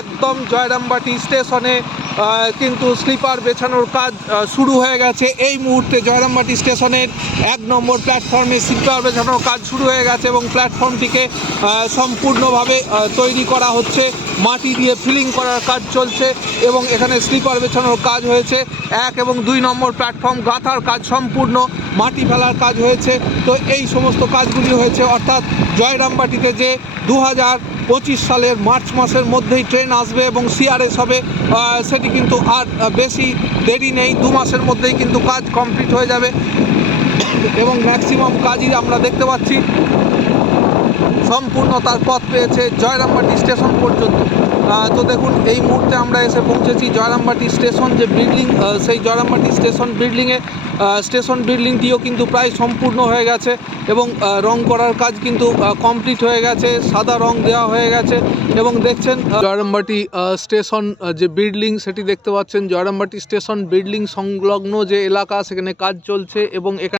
একদম জয়রামবাটি স্টেশনে কিন্তু স্লিপার বেছানোর কাজ শুরু হয়ে গেছে। এই মুহূর্তে জয়রামবাটি স্টেশনের এক নম্বর প্ল্যাটফর্মে স্লিপার বেছানোর কাজ শুরু হয়ে গেছে এবং প্ল্যাটফর্মটিকে সম্পূর্ণভাবে তৈরি করা হচ্ছে। মাটি দিয়ে ফিলিং করার কাজ চলছে এবং এখানে স্লিপার বেছানোর কাজ হয়েছে। এক এবং দুই নম্বর প্ল্যাটফর্ম গাঁথার কাজ সম্পূর্ণ, মাটি ফেলার কাজ হয়েছে। তো এই সমস্ত কাজগুলি হয়েছে, অর্থাৎ জয়রামবাটিতে যে দু পঁচিশ সালের মার্চ মাসের মধ্যেই ট্রেন আসবে এবং সিআরএস হবে সেটি কিন্তু আর বেশি দেরি নেই, দু মাসের মধ্যেই কিন্তু কাজ কমপ্লিট হয়ে যাবে। এবং ম্যাক্সিমাম কাজই আমরা দেখতে পাচ্ছি। সম্পূর্ণ তার পথ পেয়েছে জয়রামবাটি স্টেশন পর্যন্ত। তো দেখুন, এই মুহূর্তে আমরা এসে পৌঁছেছি জয়রামবাটি স্টেশন, যে বিল্ডিং সেই জয়রামবাটি স্টেশন বিল্ডিংয়ে স্টেশন বিল্ডিংটিও কিন্তু প্রায় সম্পূর্ণ হয়ে গেছে এবং রং করার কাজ কিন্তু কমপ্লিট হয়ে গেছে, সাদা রং দেওয়া হয়ে গেছে এবং দেখছেন জয়রামবাটি স্টেশন যে বিল্ডিং সেটি দেখতে পাচ্ছেন, জয়রামবাটি স্টেশন বিল্ডিং সংলগ্ন যে এলাকা, সেখানে কাজ চলছে এবং এখানে